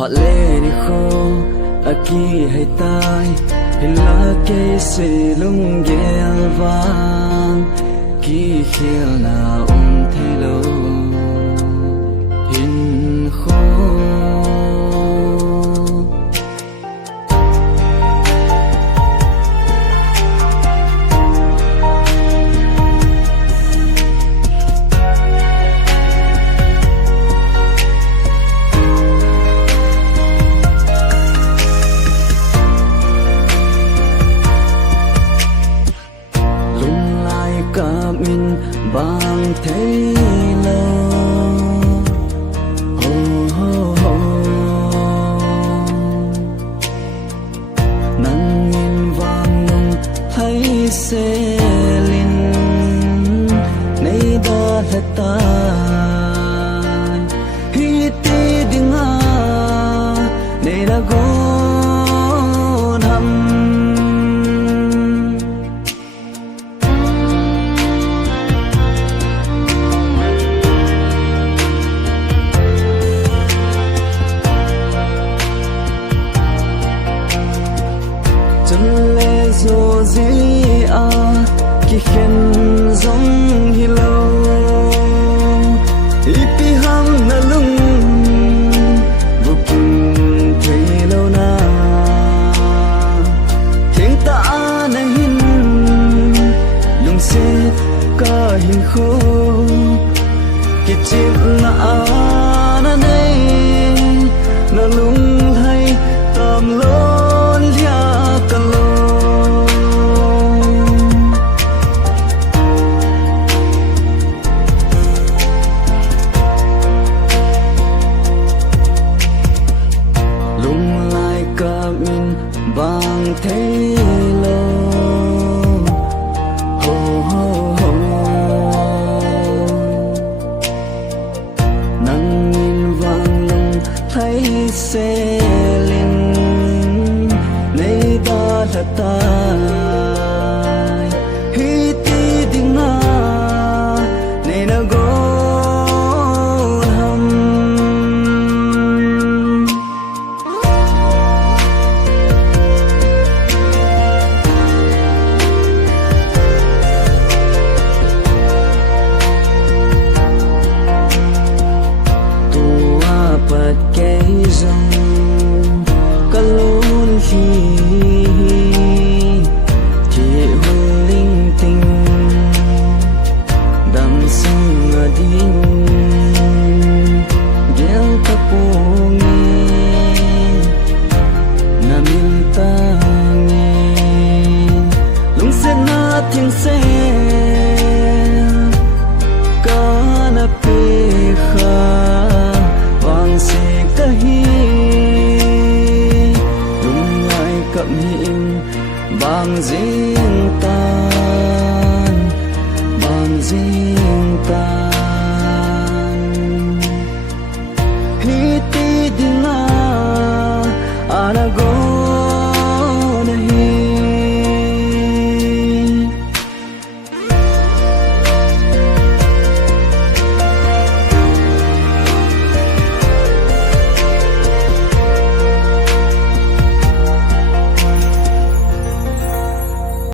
họ lê đi khô a ki hay tai hila ke se lung gel vang ki khil na thelo hin khô mình bằng thế lâu nắng nhìn vàng lung thấy xe linh nay đã là ta hi ti đừng nay đã gôn hầm chân lê dô dĩ ki khen giống hi lâu ipi ham na lung vô cùng thấy lâu na thiên ta na hin lung se ka hin khô ki chip na nay na lung hay tam lon lia bằng thế lâu nắng nhìn vàng lung thấy xe linh nay đã là ta hi ti đừng nay đã gôn hầm bật cây rong có luôn khi thì hôn linh tinh đắm sông ở đinh ghé ta buông na min ta nghe lung sẽ na thiên sẽ có na pe kha se kahi lung ngai kam him bang jing